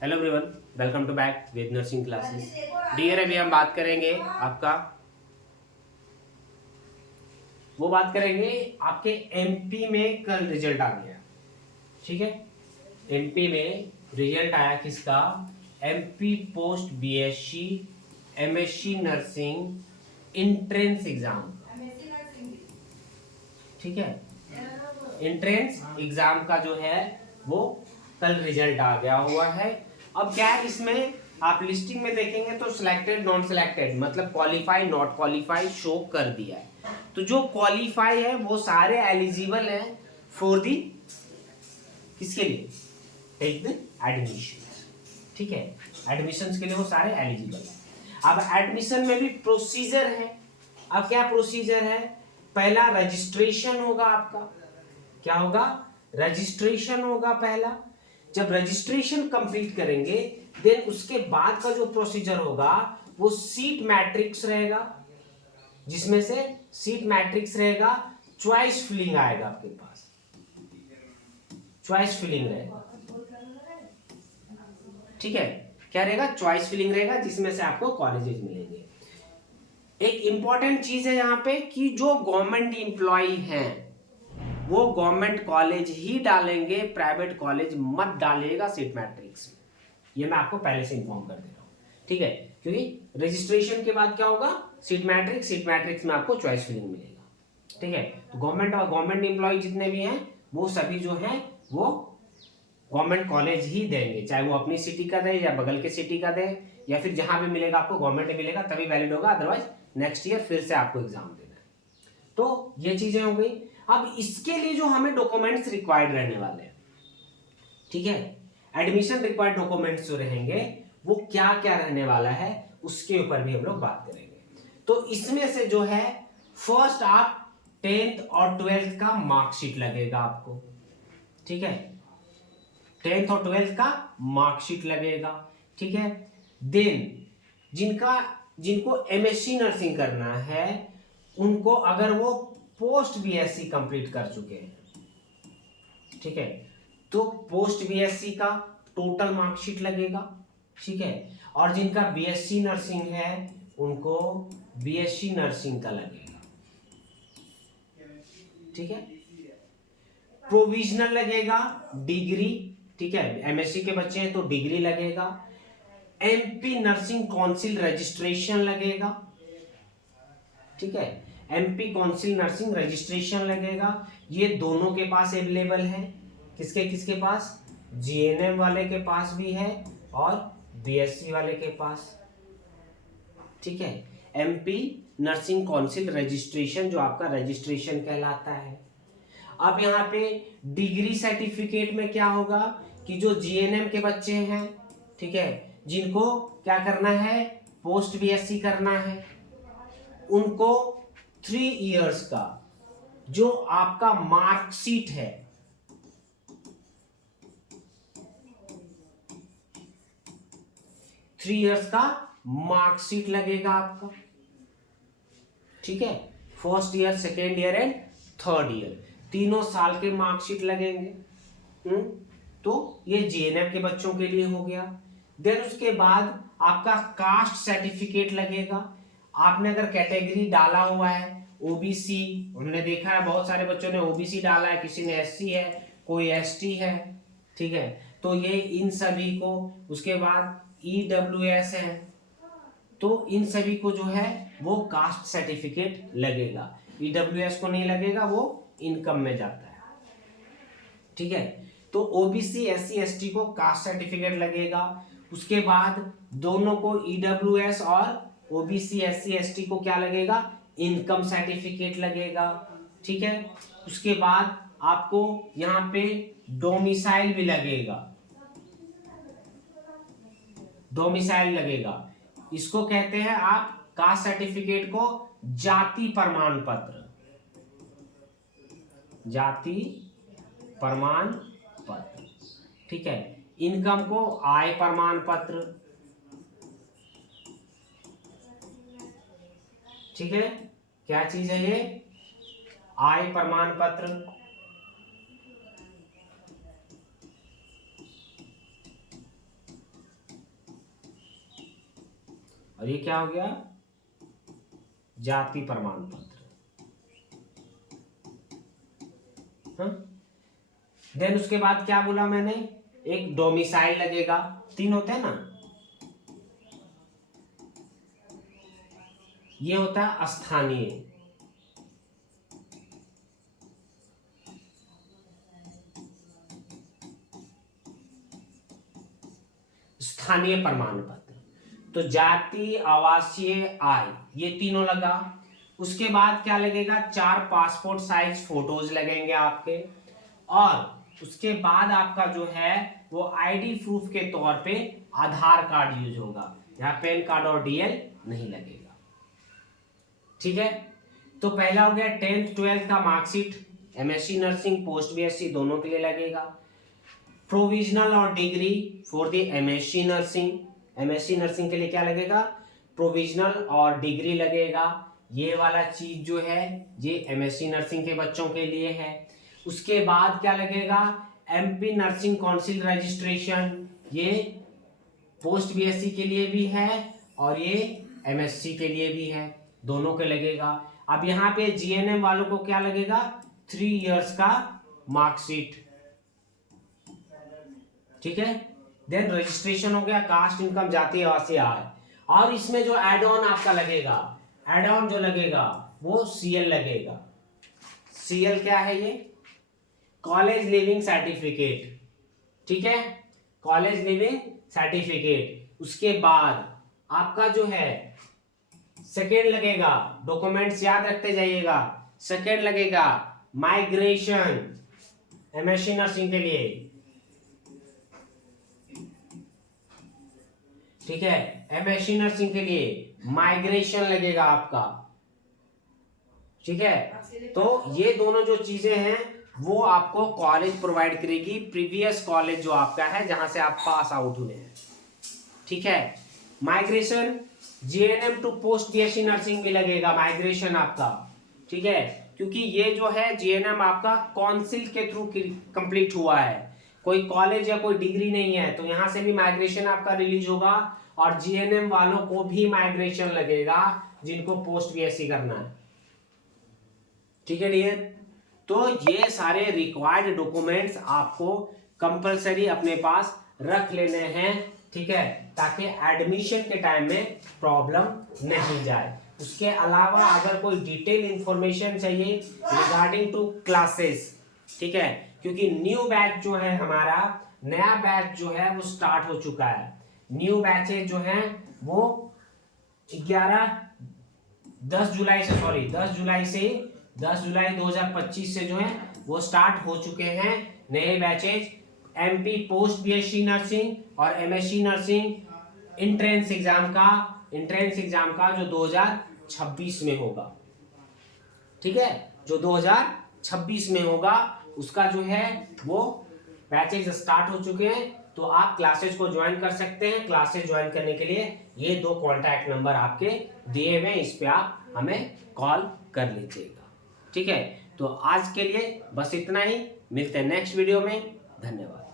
Hello everyone, welcome to back with nursing classes. Dear, अभी हम बात करेंगे आपके एमपी में कल रिजल्ट आ गया। ठीक है, एमपी में रिजल्ट आया किसका? MP post BSc MSc nursing entrance exam. ठीक है, एंट्रेंस एग्जाम का जो है वो कल रिजल्ट आ गया हुआ है। अब क्या है, इसमें आप लिस्टिंग में देखेंगे तो सिलेक्टेड नॉन सिलेक्टेड मतलब क्वालिफाई नॉट क्वालिफाई शो कर दिया है। तो जो क्वालिफाई है वो सारे एलिजिबल हैं फॉर दी किसके लिए? Take the admission. ठीक है, एडमिशन के लिए वो सारे एलिजिबल हैं। अब एडमिशन में भी प्रोसीजर है। अब क्या प्रोसीजर है? पहला रजिस्ट्रेशन होगा आपका। क्या होगा? रजिस्ट्रेशन होगा पहला। जब रजिस्ट्रेशन कंप्लीट करेंगे देन उसके बाद का जो प्रोसीजर होगा वो सीट मैट्रिक्स रहेगा, जिसमें से सीट मैट्रिक्स रहेगा, चॉइस फिलिंग आएगा आपके पास, चॉइस फिलिंग रहेगा। ठीक है, क्या रहेगा? चॉइस फिलिंग रहेगा, जिसमें से आपको कॉलेजेस मिलेंगे। एक इंपॉर्टेंट चीज है यहाँ पे कि जो गवर्नमेंट एम्प्लॉय हैं वो गवर्नमेंट कॉलेज ही डालेंगे, प्राइवेट कॉलेज मत डालिएगा सीट मैट्रिक्स में। ये मैं आपको पहले से इन्फॉर्म कर दे रहा हूँ। ठीक है, क्योंकि रजिस्ट्रेशन के बाद क्या होगा? सीट मैट्रिक्स में आपको चॉइस फिलिंग मिलेगा। ठीक है, तो गवर्नमेंट एम्प्लॉय जितने भी हैं वो सभी जो हैं वो गवर्नमेंट कॉलेज ही देंगे, चाहे वो अपनी सिटी का दे या बगल के सिटी का दे या फिर जहां भी मिलेगा आपको गवर्नमेंट मिलेगा तभी वैलिड होगा, अदरवाइज नेक्स्ट ईयर फिर से आपको एग्जाम देना है। तो ये चीजें हो गई। अब इसके लिए जो हमें डॉक्यूमेंट्स रिक्वायर्ड रहने वाले हैं, ठीक है, एडमिशन रिक्वायर्ड डॉक्यूमेंट्स जो रहेंगे वो क्या क्या रहने वाला है उसके ऊपर भी हम लोग बात करेंगे। तो इसमें से जो है फर्स्ट आप 10th और 12th का मार्कशीट लगेगा आपको। ठीक है, 10th और 12th का मार्कशीट लगेगा। ठीक है, देन जिनको एमएससी नर्सिंग करना है उनको अगर वो पोस्ट बीएससी कंप्लीट कर चुके हैं, ठीक है, तो पोस्ट बीएससी का टोटल मार्कशीट लगेगा। ठीक है, और जिनका बीएससी नर्सिंग है उनको बीएससी नर्सिंग का लगेगा। ठीक है, प्रोविजनल लगेगा डिग्री। ठीक है, एमएससी के बच्चे हैं तो डिग्री लगेगा। एमपी नर्सिंग काउंसिल रजिस्ट्रेशन लगेगा। ठीक है, एमपी काउंसिल नर्सिंग रजिस्ट्रेशन लगेगा। ये दोनों के पास अवेलेबल है। किसके किसके पास? जीएनएम वाले के पास भी है और बीएससी वाले के पास। ठीक है, एमपी नर्सिंग काउंसिल रजिस्ट्रेशन जो आपका रजिस्ट्रेशन कहलाता है। अब यहाँ पे डिग्री सर्टिफिकेट में क्या होगा कि जो जीएनएम के बच्चे हैं, ठीक है, जिनको क्या करना है? पोस्ट बीएससी करना है, उनको 3 इयर्स का जो आपका मार्कशीट है, थ्री इयर्स का मार्कशीट लगेगा आपका। ठीक है, first year, second year and third year तीनों साल के मार्कशीट लगेंगे। तो ये जीएनएम के बच्चों के लिए हो गया। देन उसके बाद आपका कास्ट सर्टिफिकेट लगेगा। आपने अगर कैटेगरी डाला हुआ है ओबीसी, उन्होंने देखा है बहुत सारे बच्चों ने ओबीसी डाला है, किसी ने एससी है, कोई एसटी है। ठीक है, तो ये इन सभी को, उसके बाद ईडब्ल्यूएस है, तो इन सभी को जो है वो कास्ट सर्टिफिकेट लगेगा। ईडब्ल्यूएस को नहीं लगेगा, वो इनकम में जाता है। ठीक है, तो ओबीसी एससी एसटी को कास्ट सर्टिफिकेट लगेगा। उसके बाद दोनों को ईडब्ल्यूएस और ओबीसी एससी एसटी को क्या लगेगा? इनकम सर्टिफिकेट लगेगा। ठीक है, उसके बाद आपको यहाँ पे डोमिसाइल भी लगेगा, डोमिसाइल लगेगा। इसको कहते हैं आप कास्ट सर्टिफिकेट को जाति प्रमाण पत्र, जाति प्रमाण पत्र। ठीक है, इनकम को आय प्रमाण पत्र। ठीक है, क्या चीज है ये? आय प्रमाण पत्र। और ये क्या हो गया, जाति प्रमाण पत्र। देन उसके बाद क्या बोला मैंने, एक डोमिसाइल लगेगा, 3 होते हैं ना, ये होता है स्थानीय, स्थानीय प्रमाण पत्र। तो जाति, आवासीय, आय, ये तीनों लगा। उसके बाद क्या लगेगा, 4 पासपोर्ट साइज फोटोज लगेंगे आपके, और उसके बाद आपका जो है वो आईडी प्रूफ के तौर पे आधार कार्ड यूज होगा, यहाँ पैन कार्ड और डीएल नहीं लगेगा। ठीक है, तो पहला हो गया 10th 12th का marksheet, MSc nursing, post BSc दोनों के लिए लगेगा। प्रोविजनल और degree for the MSc nursing, MSc nursing के लिए क्या लगेगा, प्रोविजनल और डिग्री लगेगा। ये वाला चीज जो है ये एमएससी नर्सिंग के बच्चों के लिए है। उसके बाद क्या लगेगा, एमपी नर्सिंग काउंसिल रजिस्ट्रेशन, ये पोस्ट बीएससी के लिए भी है और ये एमएससी के लिए भी है, दोनों के लगेगा। अब यहाँ पे जीएनएम वालों को क्या लगेगा, 3 इयर्स का मार्कशीट। ठीक है, देन रजिस्ट्रेशन हो गया, कास्ट, इनकम, जाति, आवासीय, आय। और इसमें जो एड ऑन आपका लगेगा, एड ऑन जो लगेगा वो सीएल लगेगा। सीएल क्या है, ये कॉलेज लिविंग सर्टिफिकेट। ठीक है, कॉलेज लिविंग सर्टिफिकेट। उसके बाद आपका जो है सेकेंड लगेगा, डॉक्यूमेंट्स याद रखते जाइएगा, सेकेंड लगेगा माइग्रेशन, एमएससी नर्सिंग के लिए। ठीक है, एमएससी नर्सिंग के लिए माइग्रेशन लगेगा आपका। ठीक है, तो ये दोनों जो चीजें हैं वो आपको कॉलेज प्रोवाइड करेगी, प्रीवियस कॉलेज जो आपका है जहां से आप पास आउट हुए हैं। ठीक है, migration, GNM to post BSc nursing भी लगेगा माइग्रेशन आपका। ठीक है, क्योंकि ये जो है जीएनएम आपका काउंसिल के थ्रू कंप्लीट हुआ है, कोई कॉलेज या कोई डिग्री नहीं है, तो यहां से भी माइग्रेशन आपका रिलीज होगा। और जीएनएम वालों को भी माइग्रेशन लगेगा जिनको पोस्ट बीएससी करना है। ठीक है डियर, तो ये सारे रिक्वायर्ड डॉक्यूमेंट्स आपको कंपलसरी अपने पास रख लेने हैं। ठीक है, ताकि एडमिशन के टाइम में प्रॉब्लम नहीं जाए। उसके अलावा अगर कोई डिटेल इंफॉर्मेशन चाहिए रिगार्डिंग टू क्लासेस, ठीक है, क्योंकि न्यू बैच जो है हमारा, नया बैच जो है वो स्टार्ट हो चुका है। न्यू बैचेज जो हैं वो 10 जुलाई से 10 जुलाई 2025 से जो है वो स्टार्ट हो चुके हैं नए batches. MP post BSc nursing और एमएससी नर्सिंग एंट्रेंस एग्जाम का जो 2026 में होगा। ठीक है, जो 2026 में होगा उसका जो है वो बैचेज स्टार्ट हो चुके हैं। तो आप क्लासेज को ज्वाइन कर सकते हैं। क्लासेज ज्वाइन करने के लिए ये 2 कॉन्टैक्ट नंबर आपके दिए हुए हैं, इस पे आप हमें कॉल कर लीजिएगा। ठीक है, तो आज के लिए बस इतना ही, मिलते हैं नेक्स्ट वीडियो में। धन्यवाद।